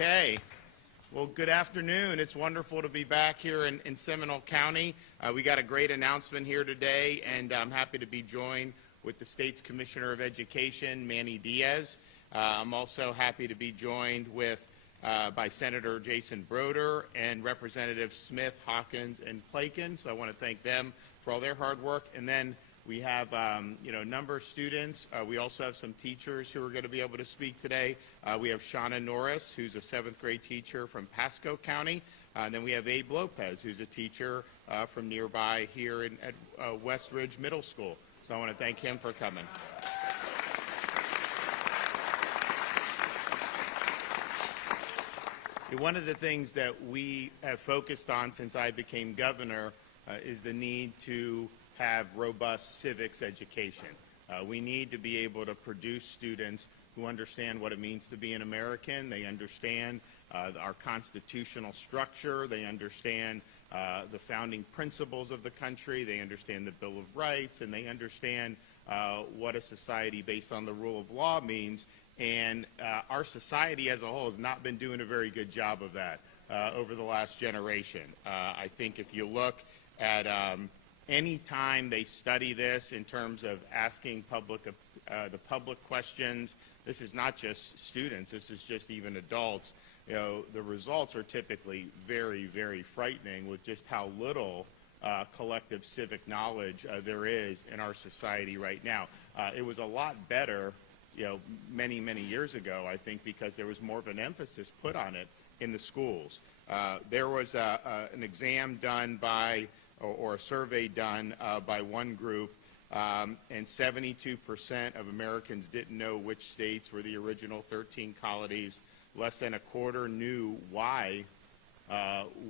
Okay. Well, good afternoon. It's wonderful to be back here in Seminole County. We got a great announcement here today, and I'm happy to be joined with the state's Commissioner of Education, Manny Diaz. I'm also happy to be joined with by Senator Jason Broder and Representatives Smith, Hawkins, and Plakin. So I want to thank them for all their hard work. And then we have, a number of students. We also have some teachers who are going to be able to speak today. We have Shauna Norris, who's a 7th grade teacher from Pasco County. And then we have Abe Lopez, who's a teacher from nearby here at West Ridge Middle School. So I want to thank him for coming. One of the things that we have focused on since I became governor is the need to have robust civics education. We need to be able to produce students who understand what it means to be an American. They understand our constitutional structure. They understand the founding principles of the country. They understand the Bill of Rights, and they understand what a society based on the rule of law means. And our society as a whole has not been doing a very good job of that over the last generation. I think if you look at any time they study this in terms of asking the public questions, this is not just students, this is just even adults. The results are typically very, very frightening with just how little collective civic knowledge there is in our society right now. It was a lot better many, many years ago, I think, because there was more of an emphasis put on it in the schools. There was an exam done by or a survey done by one group, and 72% of Americans didn't know which states were the original 13 colonies. Less than a quarter knew why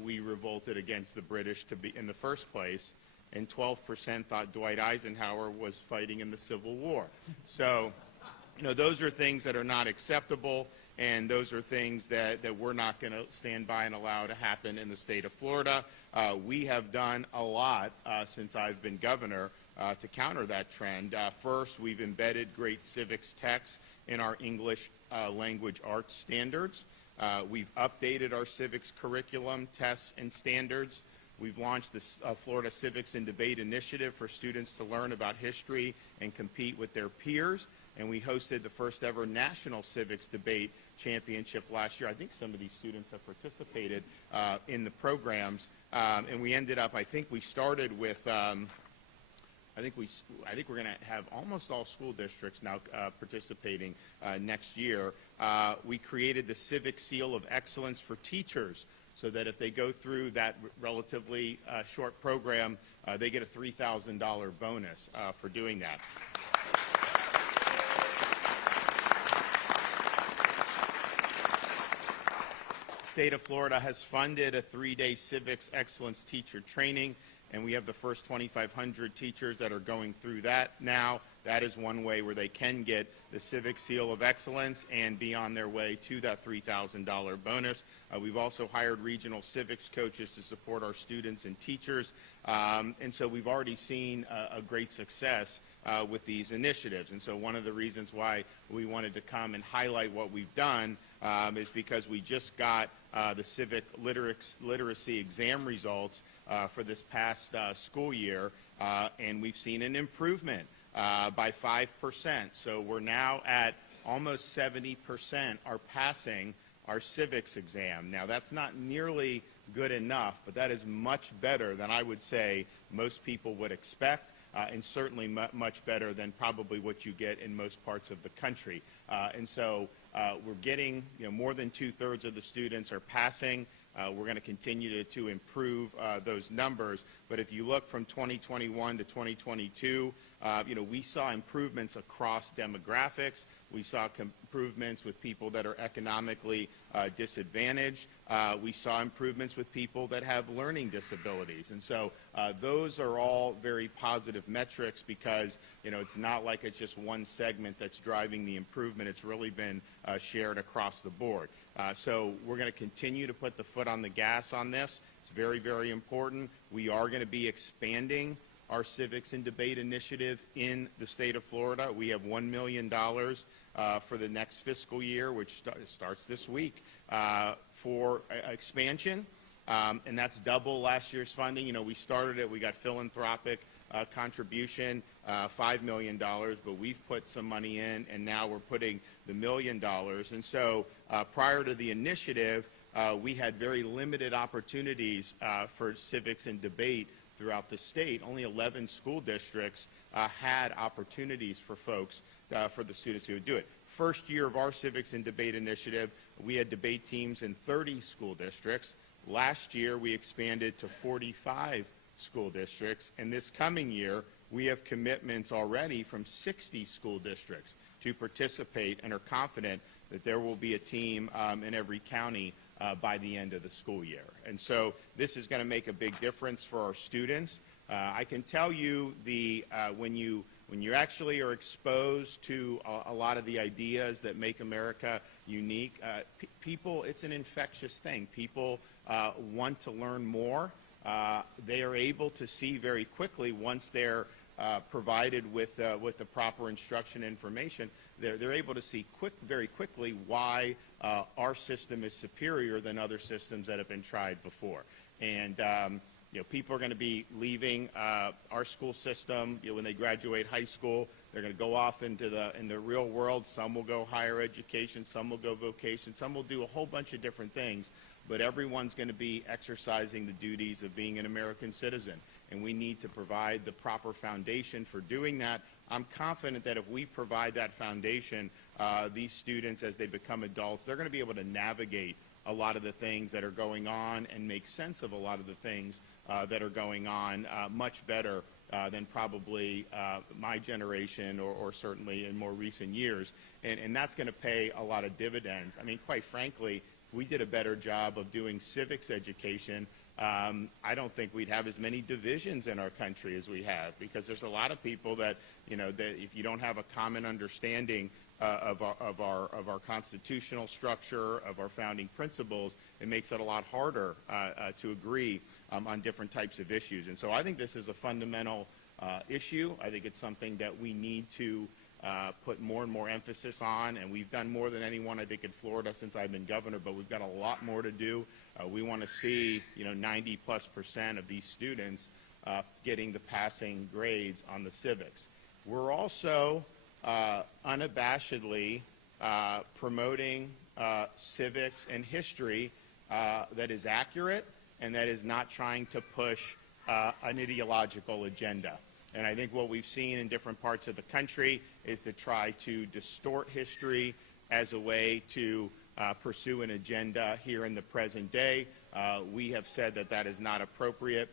we revolted against the British in the first place, and 12% thought Dwight Eisenhower was fighting in the Civil War. So, those are things that are not acceptable, and those are things that we're not going to stand by and allow to happen in the state of Florida. We have done a lot since I've been governor to counter that trend. First, we've embedded great civics texts in our English language arts standards. We've updated our civics curriculum, tests, and standards. We've launched the Florida Civics and Debate Initiative for students to learn about history and compete with their peers. And we hosted the first ever National Civics Debate Championship last year. I think some of these students have participated in the programs. And we ended up, I think we started with, I think we're going to have almost all school districts now participating next year. We created the Civic Seal of Excellence for teachers, so that if they go through that relatively short program, they get a $3,000 bonus for doing that. The state of Florida has funded a 3-day civics excellence teacher training, and we have the first 2,500 teachers that are going through that now. That is one way where they can get the Civic Seal of Excellence and be on their way to that $3,000 bonus. We've also hired regional civics coaches to support our students and teachers, and so we've already seen a great success with these initiatives. And so one of the reasons why we wanted to come and highlight what we've done is because we just got the civic literacy exam results for this past school year, and we've seen an improvement by 5%. So we're now at almost 70% are passing our civics exam. Now, that's not nearly good enough, but that is much better than I would say most people would expect. And certainly much better than probably what you get in most parts of the country. And so we're getting, more than 2/3 of the students are passing. We're going to continue to improve those numbers. But if you look from 2021 to 2022, we saw improvements across demographics. We saw improvements with people that are economically disadvantaged. We saw improvements with people that have learning disabilities. And so those are all very positive metrics because, it's not like it's just one segment that's driving the improvement. It's really been shared across the board. So we're going to continue to put the foot on the gas on this. It's very, very important. We are going to be expanding our Civics and Debate Initiative in the state of Florida. We have $1 million for the next fiscal year, which starts this week, for expansion, and that's double last year's funding. You know, we started it, we got philanthropic contribution, $5 million, but we've put some money in, and now we're putting the $1 million. And so prior to the initiative, we had very limited opportunities for civics and debate throughout the state. Only 11 school districts had opportunities for folks, for the students who would do it. First year of our civics and debate initiative, we had debate teams in 30 school districts. Last year, we expanded to 45 school districts, and this coming year, we have commitments already from 60 school districts to participate, and are confident that there will be a team in every county by the end of the school year. And so this is going to make a big difference for our students. I can tell you when you actually are exposed to a lot of the ideas that make America unique, people, it's an infectious thing. People want to learn more. They are able to see very quickly, once they're provided with the proper instruction and information, they're able to see very quickly why our system is superior than other systems that have been tried before. And you know, people are going to be leaving our school system, you know, when they graduate high school. They're going to go off into the real world. Some will go higher education, some will go vocation, some will do a whole bunch of different things. But everyone's going to be exercising the duties of being an American citizen, and we need to provide the proper foundation for doing that. I'm confident that if we provide that foundation, these students, as they become adults, they're going to be able to navigate a lot of the things that are going on and make sense of a lot of the things that are going on much better than probably my generation, or certainly in more recent years. And that's going to pay a lot of dividends. I mean, quite frankly, if we did a better job of doing civics education, I don't think we'd have as many divisions in our country as we have, because there's a lot of people that, you know, that if you don't have a common understanding of our constitutional structure, of our founding principles, it makes it a lot harder to agree on different types of issues. And so I think this is a fundamental issue. I think it's something that we need to put more and more emphasis on, and we've done more than anyone, I think, in Florida since I've been governor, but we've got a lot more to do. We want to see, you know, 90+% of these students getting the passing grades on the civics. We're also unabashedly promoting civics and history that is accurate and that is not trying to push an ideological agenda. And I think what we've seen in different parts of the country is to try to distort history as a way to pursue an agenda here in the present day. We have said that that is not appropriate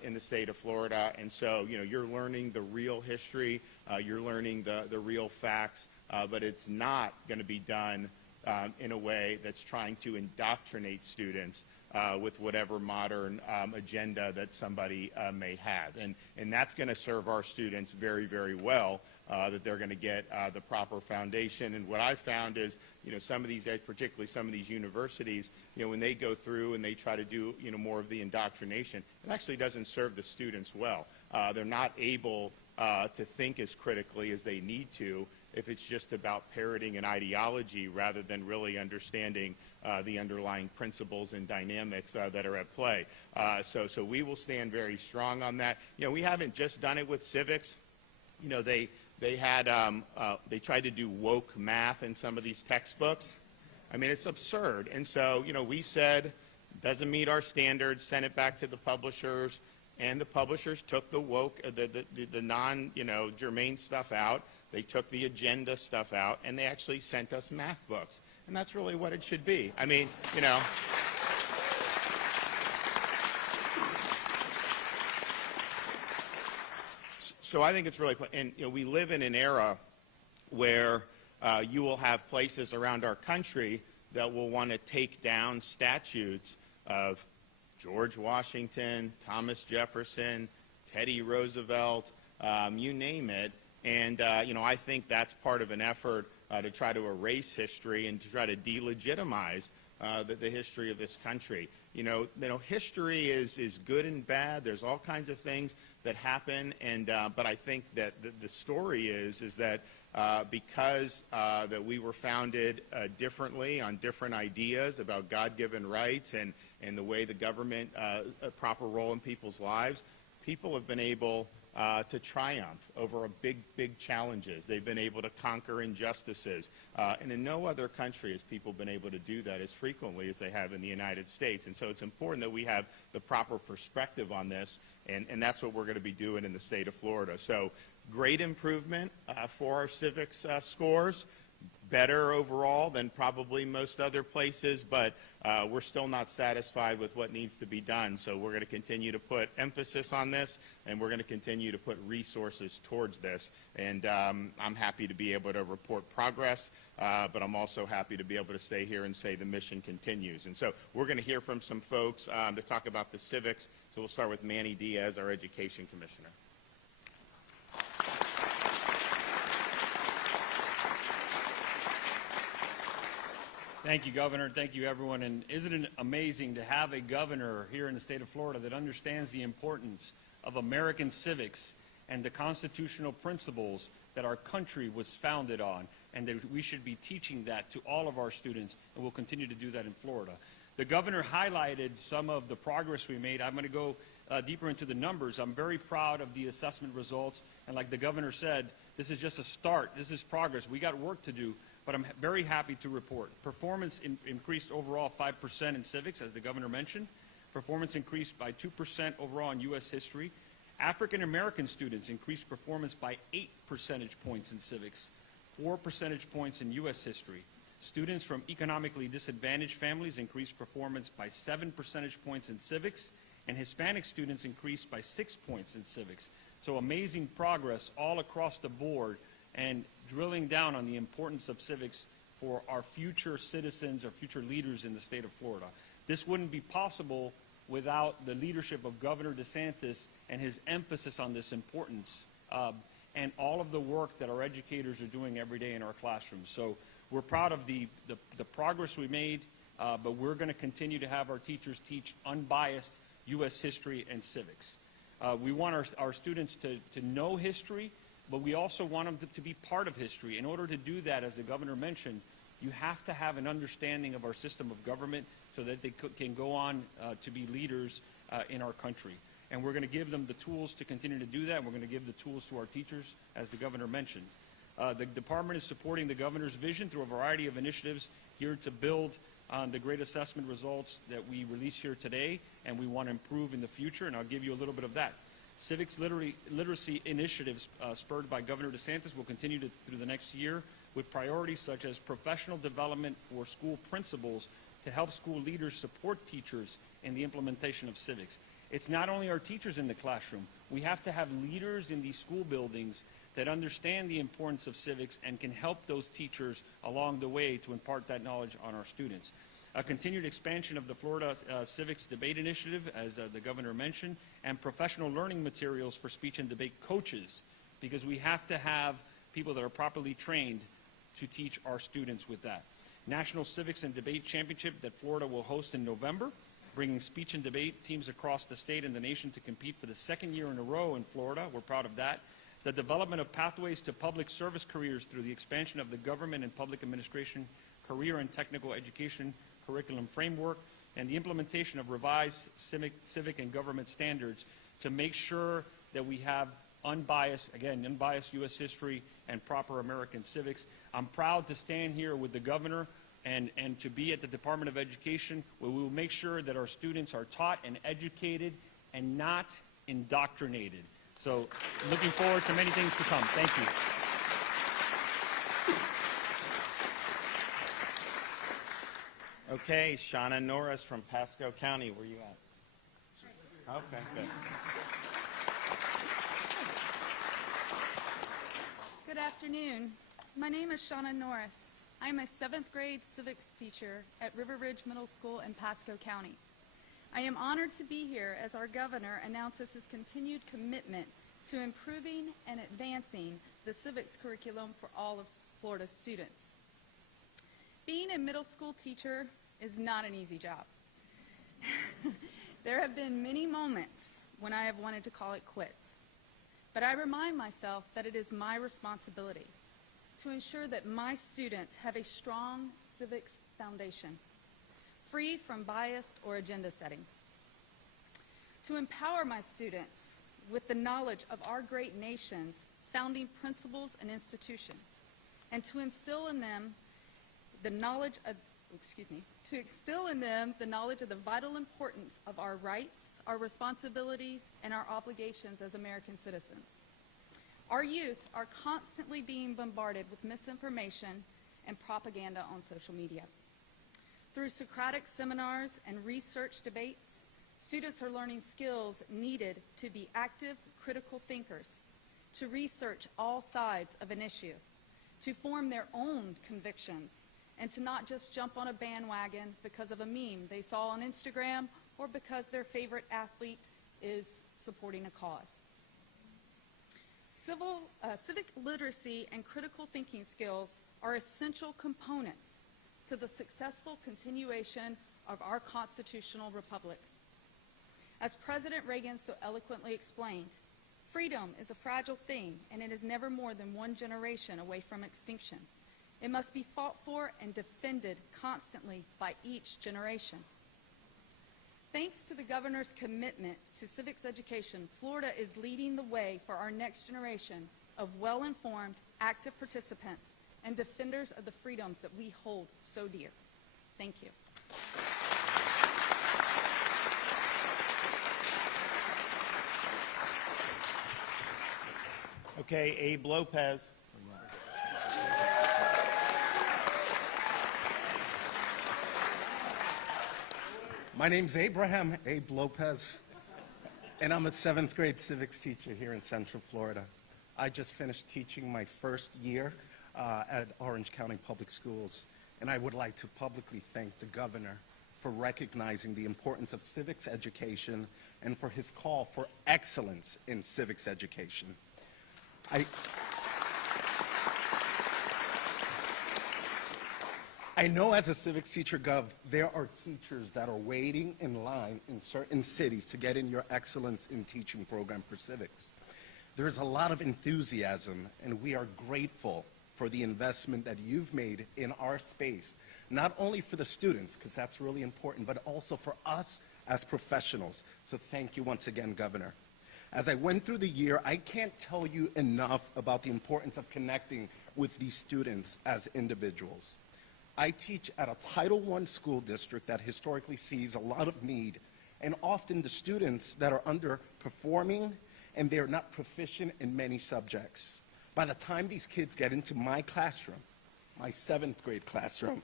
in the state of Florida. And so, you know, you're learning the real history, you're learning the real facts, but it's not going to be done in a way that's trying to indoctrinate students with whatever modern agenda that somebody may have. And that's going to serve our students very, very well, that they're going to get the proper foundation. And what I've found is, you know, some of these, particularly some of these universities, you know, when they go through and they try to do, you know, more of the indoctrination, it actually doesn't serve the students well. They're not able to think as critically as they need to if it's just about parroting an ideology rather than really understanding the underlying principles and dynamics that are at play. So we will stand very strong on that. You know, we haven't just done it with civics. You know, they tried to do woke math in some of these textbooks. I mean, it's absurd. And so, you know, we said, doesn't meet our standards, send it back to the publishers, and the publishers took the woke, the non, you know, germane stuff out. They took the agenda stuff out, and they actually sent us math books. And that's really what it should be. I mean, you know. So I think it's really, and you know, we live in an era where you will have places around our country that will want to take down statues of George Washington, Thomas Jefferson, Teddy Roosevelt, you name it. And, you know, I think that's part of an effort to try to erase history and to try to delegitimize the history of this country. History is good and bad. There's all kinds of things that happen, but I think that the story is that because that we were founded differently on different ideas about God-given rights and the way the government, a proper role in people's lives, people have been able to triumph over big challenges. They've been able to conquer injustices. And in no other country has people been able to do that as frequently as they have in the United States. And so it's important that we have the proper perspective on this, and that's what we're going to be doing in the state of Florida. So great improvement for our civics scores. Better overall than probably most other places, but we're still not satisfied with what needs to be done. So we're going to continue to put emphasis on this, and we're going to continue to put resources towards this. And I'm happy to be able to report progress, but I'm also happy to be able to stay here and say the mission continues. And so we're going to hear from some folks to talk about the civics. So we'll start with Manny Diaz, our Education Commissioner. Thank you, Governor. Thank you, everyone. And isn't it amazing to have a governor here in the state of Florida that understands the importance of American civics and the constitutional principles that our country was founded on, and that we should be teaching that to all of our students, and we'll continue to do that in Florida. The governor highlighted some of the progress we made. I'm going to go deeper into the numbers. I'm very proud of the assessment results, and like the governor said, this is just a start. This is progress. We got work to do. But I'm very happy to report. Performance increased overall 5% in civics, as the governor mentioned. Performance increased by 2% overall in U.S. history. African American students increased performance by 8 percentage points in civics, 4 percentage points in U.S. history. Students from economically disadvantaged families increased performance by 7 percentage points in civics, and Hispanic students increased by 6 points in civics. So amazing progress all across the board, and drilling down on the importance of civics for our future citizens or future leaders in the state of Florida. This wouldn't be possible without the leadership of Governor DeSantis and his emphasis on this importance and all of the work that our educators are doing every day in our classrooms. So we're proud of the progress we made, but we're going to continue to have our teachers teach unbiased U.S. history and civics. We want our students to know history, but we also want them to be part of history. In order to do that, as the governor mentioned, you have to have an understanding of our system of government so that they can go on to be leaders in our country. And we're going to give them the tools to continue to do that, and we're going to give the tools to our teachers, as the governor mentioned. The department is supporting the governor's vision through a variety of initiatives here to build on the great assessment results that we release here today, and we want to improve in the future, and I'll give you a little bit of that. Civics literacy initiatives spurred by Governor DeSantis will continue through the next year with priorities such as professional development for school principals to help school leaders support teachers in the implementation of civics. It's not only our teachers in the classroom. We have to have leaders in these school buildings that understand the importance of civics and can help those teachers along the way to impart that knowledge on our students. A continued expansion of the Florida Civics Debate Initiative, as the governor mentioned, and professional learning materials for speech and debate coaches, because we have to have people that are properly trained to teach our students with that. National Civics and Debate Championship that Florida will host in November, bringing speech and debate teams across the state and the nation to compete for the second year in a row in Florida. We're proud of that. The development of pathways to public service careers through the expansion of the government and public administration career and technical education curriculum framework, and the implementation of revised civic and government standards to make sure that we have unbiased U.S. history and proper American civics. I'm proud to stand here with the governor and to be at the Department of Education, where we will make sure that our students are taught and educated and not indoctrinated. So looking forward to many things to come. Thank you. Okay, Shauna Norris from Pasco County, where you at? Okay, good. Good afternoon. My name is Shauna Norris. I'm a 7th grade civics teacher at River Ridge Middle School in Pasco County. I am honored to be here as our governor announces his continued commitment to improving and advancing the civics curriculum for all of Florida's students. Being a middle school teacher is not an easy job. There have been many moments when I have wanted to call it quits, but I remind myself that it is my responsibility to ensure that my students have a strong civics foundation, free from bias or agenda setting, to empower my students with the knowledge of our great nation's founding principles and institutions, and to instill in them the knowledge of the vital importance of our rights, our responsibilities, and our obligations as American citizens. Our youth are constantly being bombarded with misinformation and propaganda on social media. Through Socratic seminars and research debates, students are learning skills needed to be active, critical thinkers, to research all sides of an issue, to form their own convictions, and to not just jump on a bandwagon because of a meme they saw on Instagram or because their favorite athlete is supporting a cause. Civic literacy and critical thinking skills are essential components to the successful continuation of our constitutional republic. As President Reagan so eloquently explained, freedom is a fragile thing, and it is never more than one generation away from extinction. It must be fought for and defended constantly by each generation. Thanks to the governor's commitment to civics education, Florida is leading the way for our next generation of well-informed, active participants and defenders of the freedoms that we hold so dear. Thank you. Okay, Abe Lopez. My name's Abe Lopez, and I'm a 7th grade civics teacher here in Central Florida. I just finished teaching my first year at Orange County Public Schools, and I would like to publicly thank the governor for recognizing the importance of civics education and for his call for excellence in civics education. I know as a civics teacher, Gov, there are teachers that are waiting in line in certain cities to get in your excellence in teaching program for civics. There's a lot of enthusiasm, and we are grateful for the investment that you've made in our space, not only for the students, because that's really important, but also for us as professionals. So thank you once again, Governor. As I went through the year, I can't tell you enough about the importance of connecting with these students as individuals. I teach at a Title I school district that historically sees a lot of need, and often the students that are underperforming and they're not proficient in many subjects. By the time these kids get into my classroom, my 7th grade classroom,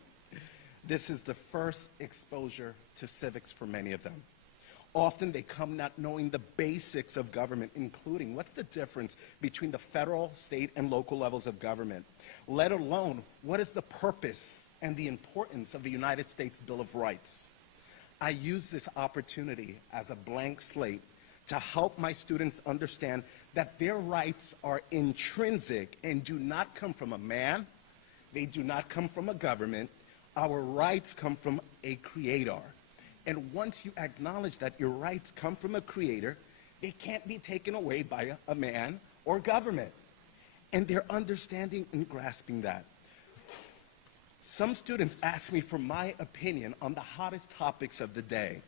this is the first exposure to civics for many of them. Often they come not knowing the basics of government, including what's the difference between the federal, state, and local levels of government, let alone what is the purpose and the importance of the United States Bill of Rights. I use this opportunity as a blank slate to help my students understand that their rights are intrinsic and do not come from a man, they do not come from a government. Our rights come from a creator. And once you acknowledge that your rights come from a creator, they can't be taken away by a man or government. And they're understanding and grasping that. Some students ask me for my opinion on the hottest topics of the day.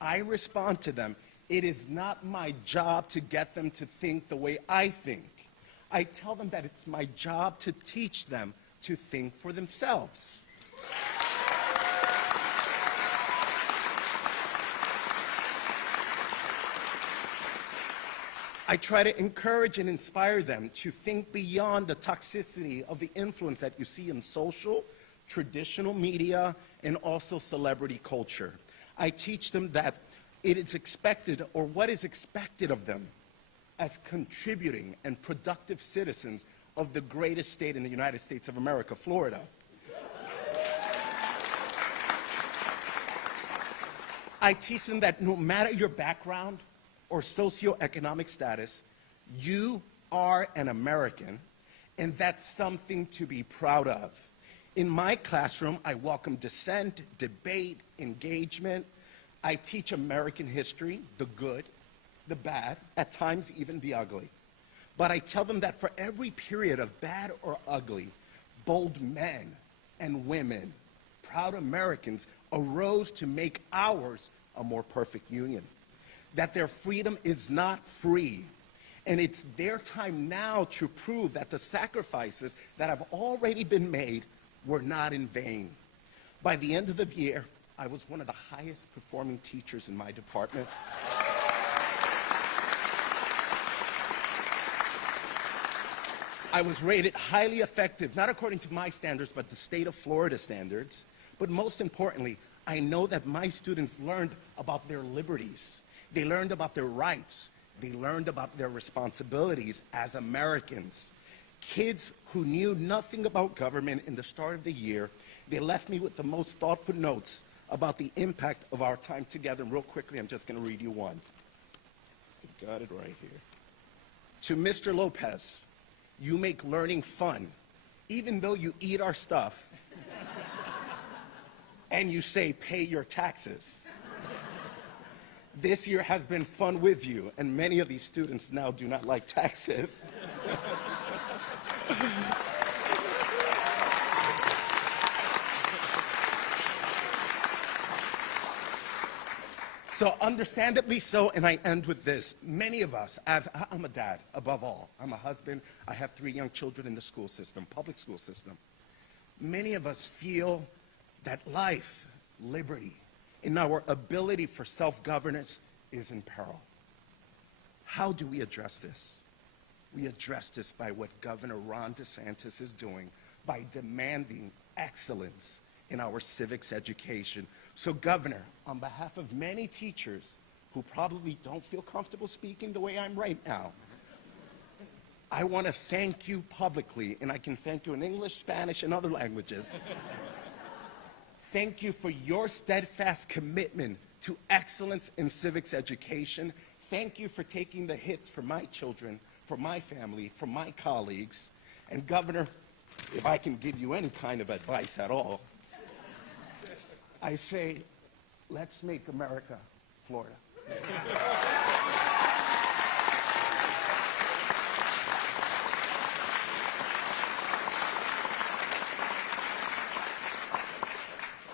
I respond to them, it is not my job to get them to think the way I think. I tell them that it's my job to teach them to think for themselves. I try to encourage and inspire them to think beyond the toxicity of the influence that you see in social, traditional media, and also celebrity culture. I teach them that it is expected, or what is expected of them, as contributing and productive citizens of the greatest state in the United States of America, Florida. I teach them that no matter your background or socioeconomic status, you are an American, and that's something to be proud of. In my classroom, I welcome dissent, debate, engagement. I teach American history, the good, the bad, at times even the ugly. But I tell them that for every period of bad or ugly, bold men and women, proud Americans, arose to make ours a more perfect union. That their freedom is not free. And it's their time now to prove that the sacrifices that have already been made were not in vain. By the end of the year, I was one of the highest performing teachers in my department. I was rated highly effective, not according to my standards, but the state of Florida standards. But most importantly, I know that my students learned about their liberties. They learned about their rights. They learned about their responsibilities as Americans. Kids who knew nothing about government in the start of the year, they left me with the most thoughtful notes about the impact of our time together. And real quickly, I'm just going to read you one. I got it right here. To Mr. Lopez, you make learning fun, even though you eat our stuff and you say pay your taxes. This year has been fun with you, and many of these students now do not like taxes. So understandably so, and I end with this. Many of us, as I'm a dad, above all, I'm a husband, I have 3 young children in the school system, public school system. Many of us feel that life, liberty, and our ability for self-governance is in peril. How do we address this? We address this by what Governor Ron DeSantis is doing, by demanding excellence in our civics education. So, Governor, on behalf of many teachers who probably don't feel comfortable speaking the way I'm right now, I want to thank you publicly, and I can thank you in English, Spanish, and other languages. Thank you for your steadfast commitment to excellence in civics education. Thank you for taking the hits for my children, for my family, for my colleagues. And Governor, if I can give you any kind of advice at all, I say, let's make America Florida.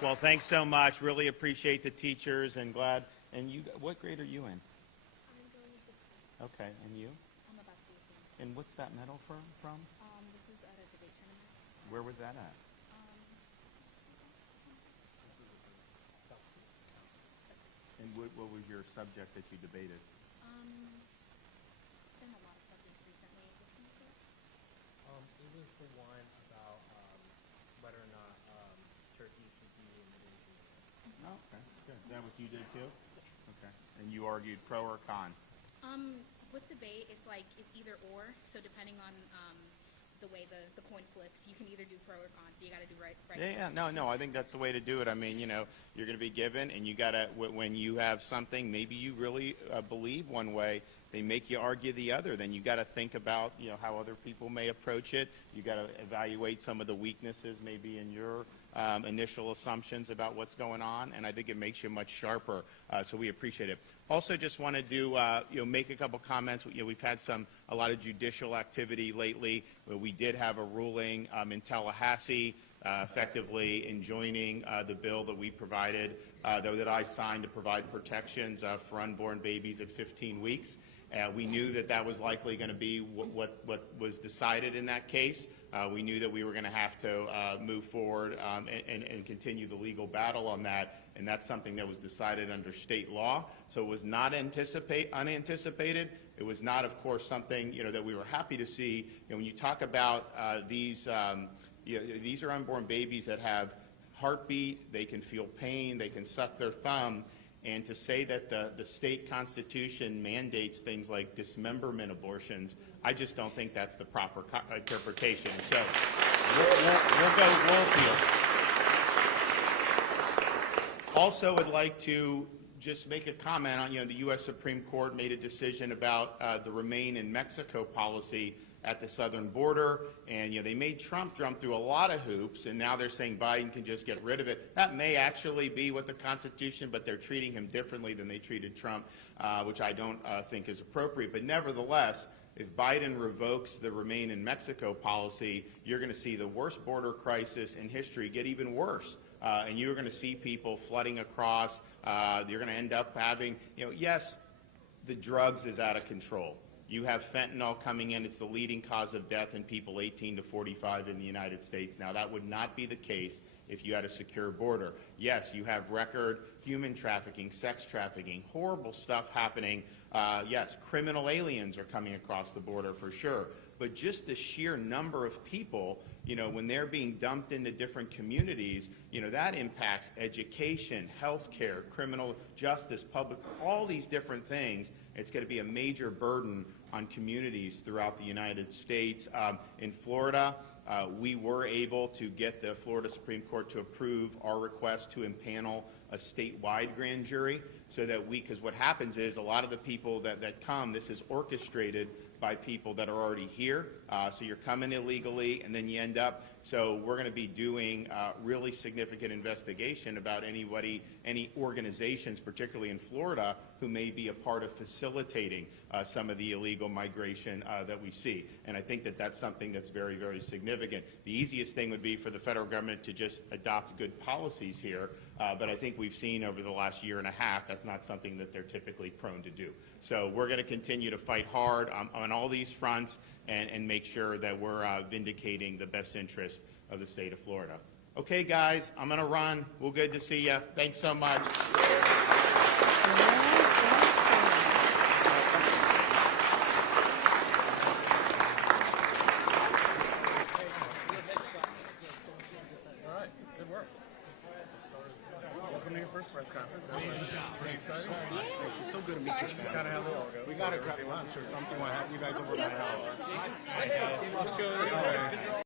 Well, thanks so much. Really appreciate the teachers and glad. And you, what grade are you in? I'm going with this. Okay, and you? I'm about to be a senior. And what's that medal from? This is at a debate tournament. Where was that at? And what was your subject that you debated? Been a lot of subjects recently. It was the one about whether or not Turkey should be admitted into NATO. Oh, okay, good. Is that what you did too? Okay. And you argued pro or con? With debate, it's like it's either or. So depending on the way the coin flips, you can either do pro or con. So you got to do right. Yeah, no, I think that's the way to do it. I mean, you know, you're going to be given, and you got to, when you have something, maybe you really believe one way, they make you argue the other, then you got to think about, you know, how other people may approach it. You got to evaluate some of the weaknesses maybe in your initial assumptions about what's going on, and I think it makes you much sharper, so we appreciate it. Also just wanted to make a couple comments. We've had a lot of judicial activity lately. We did have a ruling in Tallahassee effectively enjoining the bill that we provided, that I signed to provide protections for unborn babies at 15 weeks. We knew that that was likely going to be what was decided in that case. We knew that we were going to have to move forward and continue the legal battle on that, and that's something that was decided under state law. So it was not unanticipated. It was not, of course, something that we were happy to see. When you talk about these are unborn babies that have heartbeat, they can feel pain, they can suck their thumb. And to say that the state constitution mandates things like dismemberment abortions, I just don't think that's the proper interpretation. So we'll go Woolfield. Also, would like to just make a comment on, the U.S. Supreme Court made a decision about the Remain in Mexico policy at the southern border, and they made Trump jump through a lot of hoops, and now they're saying Biden can just get rid of it. That may actually be what the Constitution, but they're treating him differently than they treated Trump, which I don't think is appropriate. But nevertheless, if Biden revokes the Remain in Mexico policy, you're going to see the worst border crisis in history get even worse. And you're going to see people flooding across. You're going to end up having, yes, the drugs is out of control. You have fentanyl coming in. It's the leading cause of death in people 18 to 45 in the United States. Now, that would not be the case if you had a secure border. Yes, you have record human trafficking, sex trafficking, horrible stuff happening. Yes, criminal aliens are coming across the border for sure. But just the sheer number of people, when they're being dumped into different communities, that impacts education, healthcare, criminal justice, public, all these different things. It's going to be a major burden on communities throughout the United States. In Florida, we were able to get the Florida Supreme Court to approve our request to impanel a statewide grand jury so that because what happens is a lot of the people that come, this is orchestrated by people that are already here. So you're coming illegally and then you end up, so we're going to be doing really significant investigation about any organizations, particularly in Florida, who may be a part of facilitating some of the illegal migration that we see. And I think that that's something that's very, very significant. The easiest thing would be for the federal government to just adopt good policies here, but I think we've seen over the last year and a half that's not something that they're typically prone to do. So we're going to continue to fight hard on all these fronts and make sure that we're vindicating the best interest of the state of Florida. Okay, guys, I'm going to run. Well, good to see you. Thanks so much. Welcome to your first press conference. Pretty exciting. So good to meet you. It's kind of how they all go. We got to grab lunch or something. Want to have you guys over my house. Let's go this way.